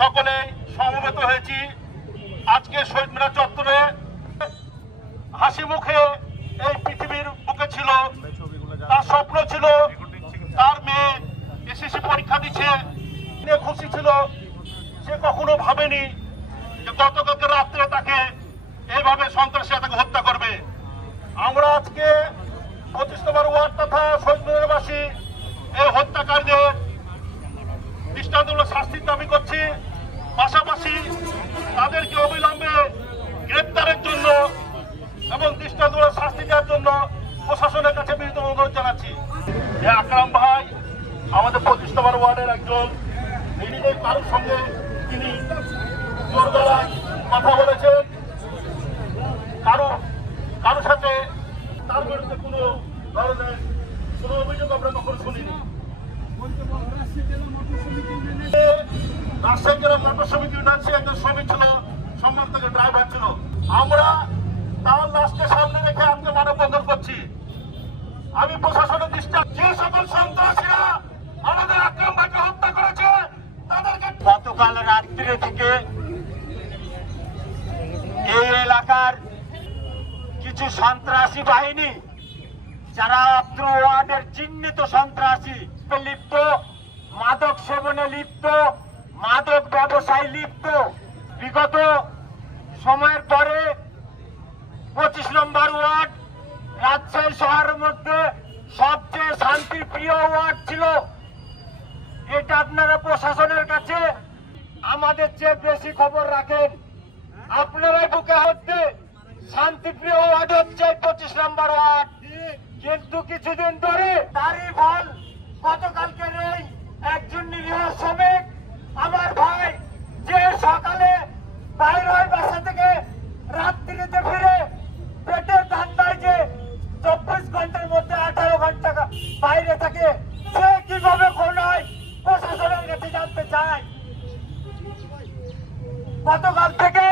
সকলে সমবেত হয়েছি আজকে শহীদ মিনার চত্বরে। হাসি মুখে এই পৃথিবীর বুকে ছিল, তার স্বপ্ন ছিল তার মেয়ে এসএসসি পরীক্ষা দিচ্ছে, খুশি ছিল। সে কখনো ভাবেনি যে গতকালকে রাত্রে তাকে এইভাবে সন্ত্রাসীরা তাকে হত্যা করবে। আমরা আজকে 25 নম্বর ওয়ার্ড তথা শহীদ মিনারবাসী এই হত্যাকারীদের দৃষ্টান্তমূলক শাস্তির দাবি করছি। পাশাপাশি তাদেরকে অবিলম্বে গ্রেপ্তারের জন্য এবং দৃষ্টান্তমূলক শাস্তি দেওয়ার জন্য প্রশাসনের কাছে বিনীত অনুরোধ জানাচ্ছি। আকরাম ভাই আমাদের 25 নম্বর ওয়ার্ডের একজন, এই কারোর সঙ্গে তিনি জোর গলায় কথা বলেছেন, কারোর সাথে তার বিরুদ্ধে কোনো ধরনের কোনো অভিযোগ আমরা কখনো শুনিনি। রাজশাহী জেলা মোটর সমিতি ইউনিয়ন একজন শ্রমিক ছিল, সম্মান থেকে ড্রাইভার ছিল। আমরা তার লাশকে সামনে রেখে আজকে মানববন্ধন করছি। আমি প্রশাসনের দৃষ্টি, যে সকল সন্ত্রাসীরা আমাদের আকরাম ভাইকে হত্যা করেছে তাদেরকে গতকাল রাত্রে থেকে এই এলাকার কিছু সন্ত্রাসী বাহিনী, যারা অত্র ওয়ার্ডের চিহ্নিত সন্ত্রাসী, লিপ্ত, মাদক সেবনে লিপ্ত, মাদক ব্যবসায় লিপ্ত, বিগত সময়ের পরে 25 নম্বর ওয়ার্ড রাজশাহী শহরের মধ্যে সবচেয়ে শান্তিপ্রিয় ওয়ার্ড ছিল। এটা আপনারা প্রশাসনের কাছে আমাদের চেয়ে বেশি খবর রাখেন। আপনারাই বুকে হচ্ছে শান্তিপ্রিয় ওয়ার্ড হচ্ছে 25 নম্বর ওয়ার্ড, কিন্তু কিছুদিন ধরে তারই ফল গতকালকে নেই। একজন নিরীহ শ্রমিক আমার ভাই, যে সকালে বাইরে হয় বাসা থেকে, রাত্রিতে ফিরে পেটের ধান্দায় যে 24 ঘন্টার মধ্যে 18 ঘন্টা বাইরে থাকে, সে কিভাবে খুন হয় প্রশাসনের কাছে জানতে চায়। গতকাল থেকে